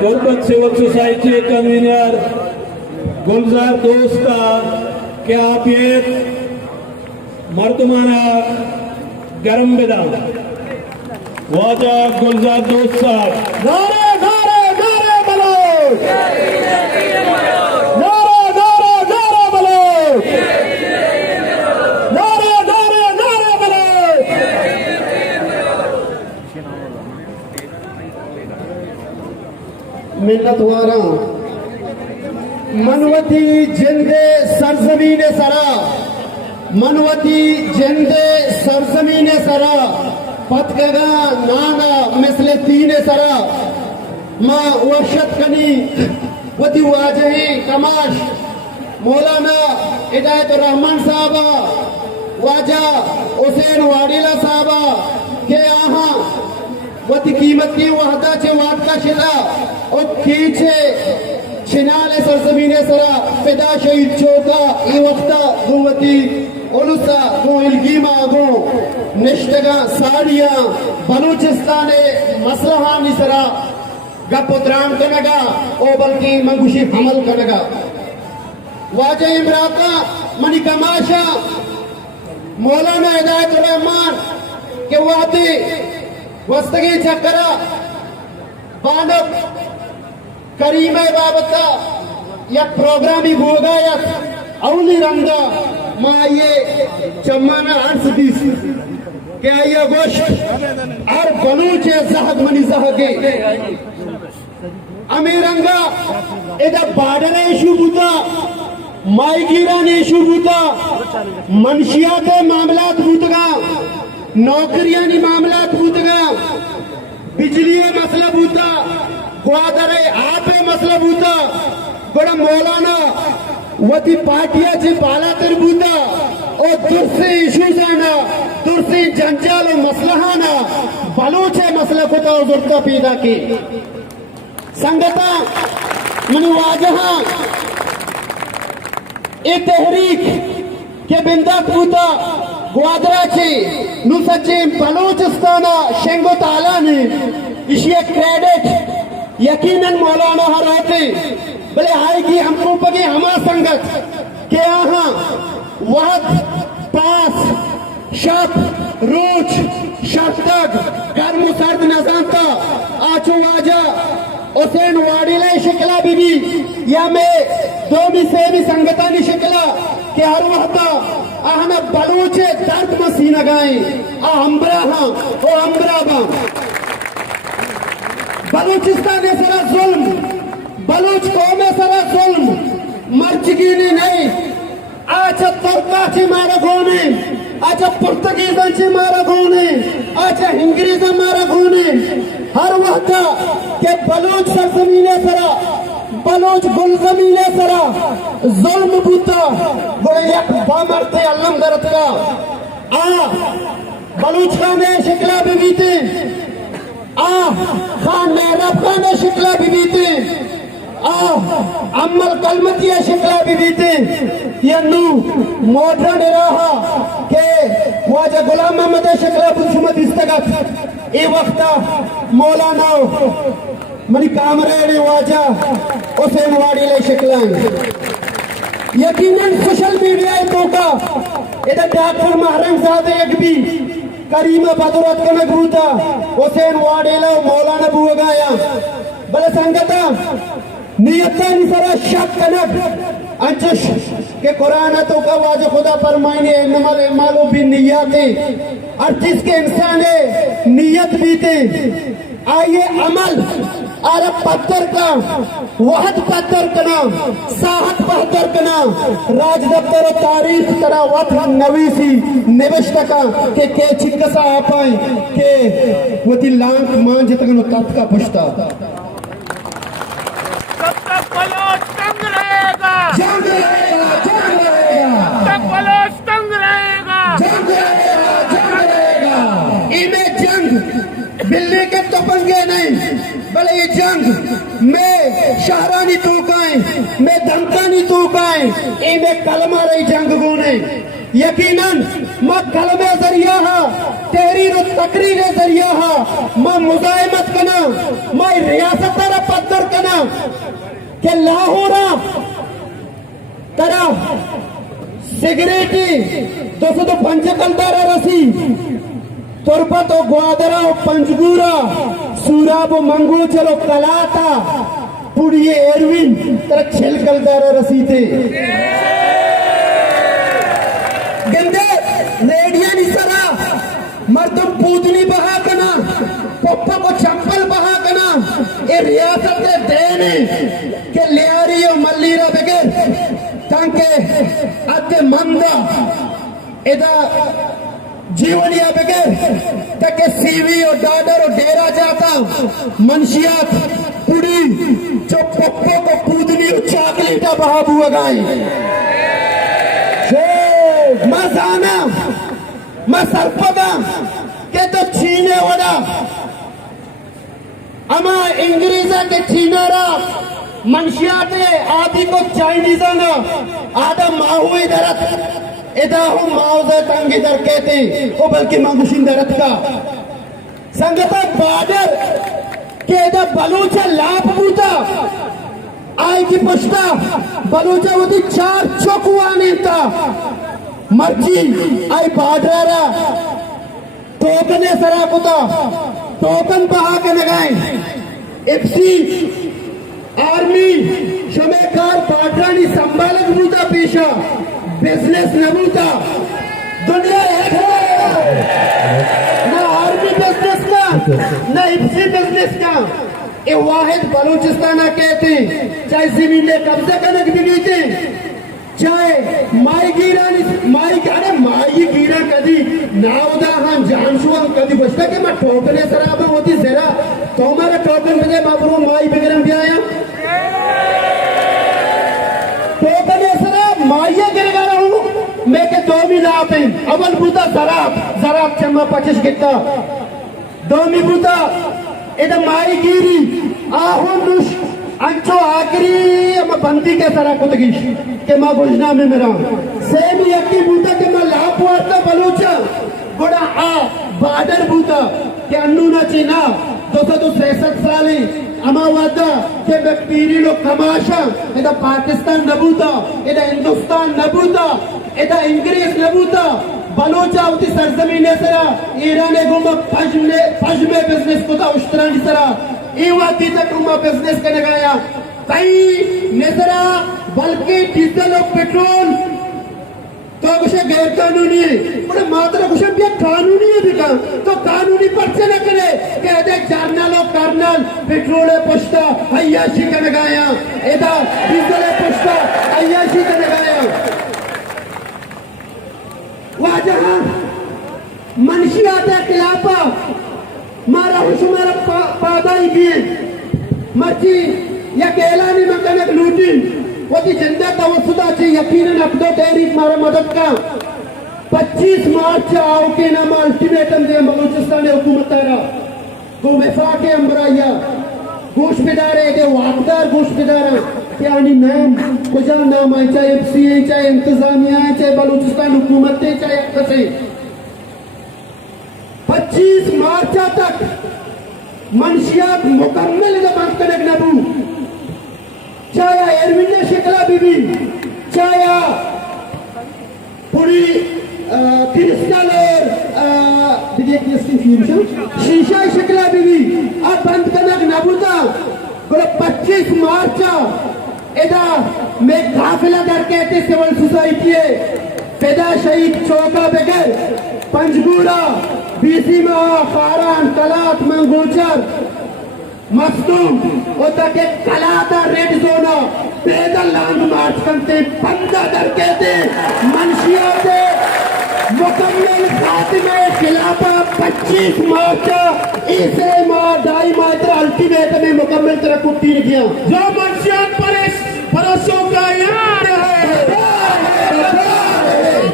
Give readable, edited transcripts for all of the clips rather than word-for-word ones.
गुरबत सेवक सोसाइटी के कन्वीनर गुलजार दोस्त का क्या आप ये मर्दमाना गरम बिदा वाजा गुलजार दोस्त साहब नारे नारे नारे बोलो नारे नारे नारे बोलो नारे नारे नारे बोलो मिन्नत वारा मनवती जिंदे सरजमीन सरा मनवती जिंदे सरजमीन सरा पतगगा नागा मिसले तीन सरा माँ वशत कनी वती वाजही कमाश मौलाना हिदायत रहमान साहबा वाजा हुसैन वाडीला साहबा के आहा वती कीमत की वहदा चे वाट का शिला और कीचे छिनाले सरजमीने सरा फिदा शहीद चौका ई वक्ता दुवती ओलुसा गो इल्गीमा गो निष्ठगा साड़िया बलूचिस्ताने मसलहा निसरा गपुत्रान कनगा ओ बल्कि मंगुशी हमल कनगा वाजे इमराता मनी कमाशा मौलाना हिदायत रहमान के वादे वस्तगी चक्करा बांडव करीम बाबता या प्रोग्रामी होगा या अवली रंगा माँ ये चम्माना अर्स दिस क्या ये गोश्त और बलूच जहद मनी जहगे अमीरंगा इधर बाडने इशू बुता माइगिरान इशू बुता मनशियात मामलात बुतगा नौकरियानी मामलात बुतगा बिजली मसला बुता ग्वादरे आप मसला बुता बड़ा मौलाना वती पार्टिया चे पाला तरबूता और दुर्से इशू जाना दुर्से जंजाल मसलहाना बलूचे मसला को तो जरूरत पैदा की संगता मनु वाजहा ए तहरीक के बिंदा पूता ग्वादरा चे नुसचे बलूचिस्ताना शेंगो ताला ने इसे क्रेडिट यकीनन मौलाना हराते भले आएगी हमको पगे हमा संगत के यहाँ वहद पास शब रोज शब्दक गर्म सर्द नजामता आचो वाजा हुसैन वाडीला शिकला बीबी या में दो भी से भी संगता नि शिकला के हर वहता आहना बलूचे दर्द मसीना गाए आ अम्बरा हाँ ओ अम्बरा बा बलूचिस्तान ने सरा जुल्म बलूच कौम सरा जुल्म मर्चगीनी नहीं आचा तुर्काची मारा गोने आचा पुर्तगीजांची मारा गोने आचा इंग्लिजा मारा गोने हर वहता के बलूच सरजमीने सरा बलूच गुलजमीने सरा जुल्म बूता वो एक बामरते अल्लम दरतगा आ बलूच खाने शिकला भी बीते खान मेहरब खान शिकला भी बीते अम्मल कलमतिया शिकला भी बीते यन्नू मॉडर्न रहा के वाजा गुलाम मोहम्मद शिकला बुसुमत इस्तगत ए वक्ता मौलाना मनी कामरे ने वाजा हुसैन वाडीले शिकला यकीनन सोशल मीडिया तो का इधर डॉक्टर महरम साहब एक भी करीमा बदरत का नगरूता हुसैन वाडीला मौलाना बुगाया बले संगता नियता निसरा शक कनक अंचश के कुरान तो का वाज खुदा फरमाइने नमल मालो भी नियते और जिसके इंसान है नियत बीते आइए अमल अरब पत्थर का वहद पत्थर का नाम साहत पत्थर का नाम राज दफ्तर तारीख तरह वत नवीसी निविष्ट का के छिक्कसा आपाई के वती लांक मान जितगनो तत् का पुष्टा बलोच तंग रहेगा जंग रहेगा जंग रहेगा तब बलोच तंग रहेगा जंग रहेगा जंग रहेगा इन्हें जंग बिल्ली के तो पंगे नहीं भले ये जंग में शहरानी तूकाएं में धमकानी तूकाएं इन्हें कलमा रही जंग गोने यकीनन मैं कलमे जरिया हा तहरीर तकरीर जरिया हा मैं मुजाहिमत कना मैं रियासत रा पत्थर कना के लाहौरा तरा सिगरेटी 255 तारा रसी तुरबत ओ ग्वादरा ओ पंजगूरा सूराब ओ मंगू चलो कलाता पुड़िए एरविन तरा छिलकल तारा रसी थे गंदे रेडिया निसरा मर्दम पूतनी बहा कना पप्पा को चंपल बहा कना ए रियासत के देने के लियारी ओ मल्लीरा बगैर तांके अते मंदा एदा जीवनिया बगैर तके सीवी और डाडर और डेरा जाता मंशियात पुड़ी जो पप्पो को पूदनी और चाकलेटा बहा बुआ गाए मजाना मैं सरपदा के तो छीने वड़ा अमा इंग्रेजा के छीनारा मंशियाते आदि को चाइनीजा ना आदा माहू इधरत इदा हो माउज़े तंग इधर कहते वो बल्कि मांगुशिन दरत का संगता बादर के इदा बलूचा लाभ बूता आई की पुष्टा बलूचा उदी 4 चौकुआने था मर्जी आई बाडरा टोकने सरा कुता टोकन बहा के लगाए एफसी आर्मी शमेकार बाडरानी संभालक बूता पेशा बिजनेस नबूता दुनिया एक है ना आर्मी बिजनेस का ना एफसी बिजनेस का ये वाहिद बलूचिस्तान कहते चाहे जमीन ने कब्जा करने की भी थे चाहे माई गिरा कदी नावदा हाँ जानशुआं कदी बचता कि मैं टोकने सराब होती जरा तो हमारा टोकन बजे बाबू माई बिगरम भी आया टोकने सराब माइया गिरेगा रहूं मैं के 2 मिलाप हैं अवल बूता जराब चम्मा 25 गिरता 2 बूता इधर माई गिरी आहू नुश अंचो आखिरी अम्मा बंदी के तरह कुतगी के माँ गुजना में मेरा सेम यकी बूता के माँ लाभ वार्ता बलूचा गुड़ा आ बाडर बूता के अन्नू ना चीना 263 साली अमा वादा के बकपीरी लो कमाशा इधर पाकिस्तान नबूता इधर हिंदुस्तान नबूता इधर इंग्लिश नबूता बलूचा उती सरजमीन सरा ईरान गुमा फज में बिजनेस कुता उश्तरानी सरा इवाती तक उमा बिजनेस करने गया कई नजरा बल्कि डीजल और पेट्रोल तो कुछ गैर कानूनी पर मात्र कुछ भी कानूनी है बिका तो कानूनी पर्चे न करे कहते जर्नल और कर्नल पेट्रोल पुष्टा अय्याशी करने गया इधर डीजल पुष्टा अय्याशी करने गया वह जहां मंशियात खिलाफा मारा हुशुमारा पादाई किए मर्जी या केलानी मकनक लूटी वो ती जिंदा तवसुदा ची यकीनन अब्दो तहरीक मारा मदद का 25 मार्च आओ के नाम अल्टीमेटम दे बलूचिस्तान हुकूमत तारा को वफाक अमराया गोश बिदारे दे वाकदार गोश बिदारा यानी नाम कुजा नाम है चाहे एफसी चाहे इंतजामिया चाहे बलूचिस्तान हुकूमत चाहे कसे 25 मार्च तक मंशियात मुकम्मल बंद करने नबू चाहे एरविन शिकला बीबी चाहे पूरी क्रिस्टल और शीशा शिकला बीबी अब बंद करने नबूता 25 मार्च इदा में काफिला दर कहते सिविल सोसाइटी है फिदा शहीद चौका बगैर पंजगूड़ा बीसी में फारान कलात मंगोचर मखदूम होता के कलाता रेड जोना पैदल लॉन्ग मार्च करते 15 दर कहते मंशिया से मुकम्मल खात्मे खिलाफा 25 मार्च इसे माँ ढाई माह अल्टीमेट में मुकम्मल तरह कुट्टी किया जो मंशियात परसों का याद है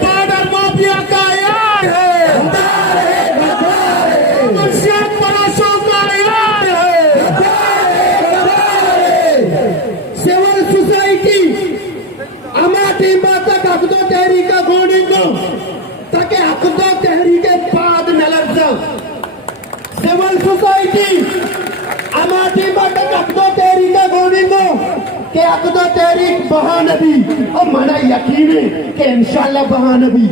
बॉर्डर माफिया का याद है मंशियात परसों का याद है सिविल सोसाइटी अमा टीम तक अब्दो तहरीका गोडिंगो यकदा तहरीक बहानबी और मना यकीन है कि इंशाल्लाह बहानबी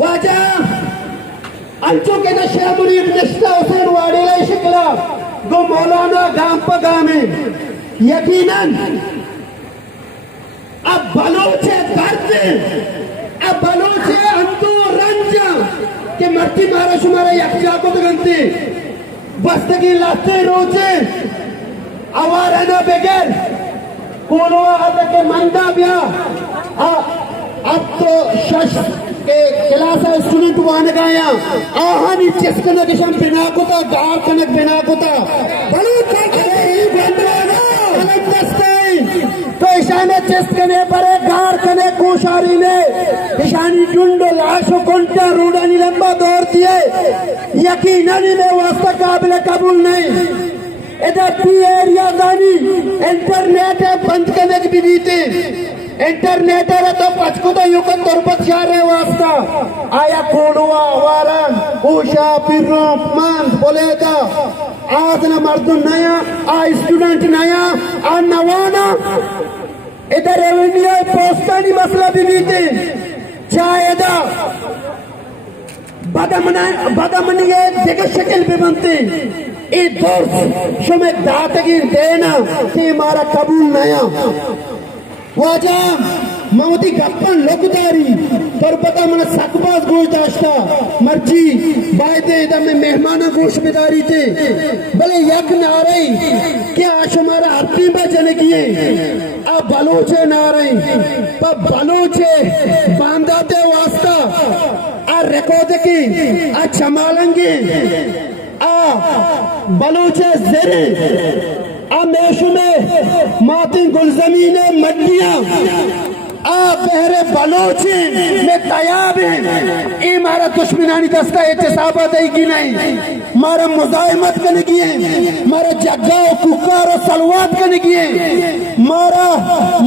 वाजा अंचो के नशा मुरीद निश्ता हुसैन वाडेला शिकला गो मौलाना गाम पर गामे यकीनन अब बलोचे दर्द अब बलोचे अंतु रंज के मर्ती मारा शुमारा यकजा को तगंती बस्तगी लाते रोचे आवाराना बगैर कोनवा अद के मंदा ब्या अब तो शश के क्लास स्टूडेंट वान गाया आहानी चिस्कन किशम बिना कोता गार कनक बिना कोता बलूच बंदराना अलग दस्ते तो ईशाने चिस्कने परे गार कने कोशारी ने ईशानी जुंडो लाशो कोंटा रूडानी लंबा दौर दिए यकीनन में वास्ता काबिल कबूल नहीं इधर पी एरिया जानी इंटरनेट है बंद करने की भी थे इंटरनेट है तो पचको तो युगन तोरपत जा रहे वास्ता आया कोडवा वारन उषा पिरो मान बोलेगा आज ना मर्दुन नया आ स्टूडेंट नया आ नवाना इधर रेवेन्यू पोस्टानी मसला भी थे चाहेदा बदमनिए जगह शक्ल भी बनते ये दोस्त शुमे दातगिर देना कि हमारा कबूल नया वाजा ममती गप्पन लोकदारी तर पता मन सकबाज गोश दाश्ता मर्जी बायदे इधर में मेहमाना गोश बेदारी थे भले यक नारे क्या शुमारा अर्ती में जने किए अब बलोचे नारे पर बलोचे बांधाते वास्ता आ रिकॉर्ड की आ चमालंगे आ बलोचे ज़रे आ मेशु में माती गुलजमीन मड्डियां आ बहरे बलोचे में तयाब है ये मारा दुश्मनानी दस्ता एहतसाबा देगी नहीं मारा मुजाहिमत करने की है मारा जग्गा और कुकार और सलवात करने की है मारा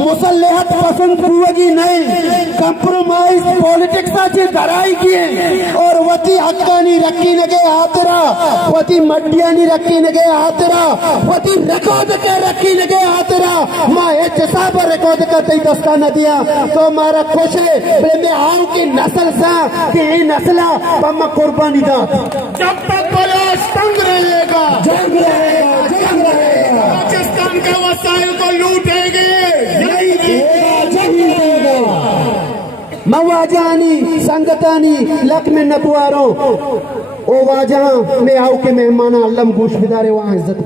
मुसल्लहत पसंद पूरी नहीं कंप्रोमाइज पॉलिटिक्स आची दराई की है और वती हक्कानी रखी नगे हाथरा वती मड्डियानी रखी नगे हाथरा वती रिकॉर्ड के रखी नगे हाथरा मां एहतसाबा रिकॉर्ड करते ही दस्ता न दिया तो हमारा खुश है मैं आऊं की नस्ल सा कि ये नस्ला पम्मा कुर्बानी दा जब तक बलोच तंग रहेगा जंग रहेगा पाकिस्तान का वसाइल को लूटेंगे नहीं देगा जंग देगा मवाजानी संगतानी लक में नतवारों ओ वाजा में आऊं के मेहमान अल्लम गोश बिदारे वहां इज्जत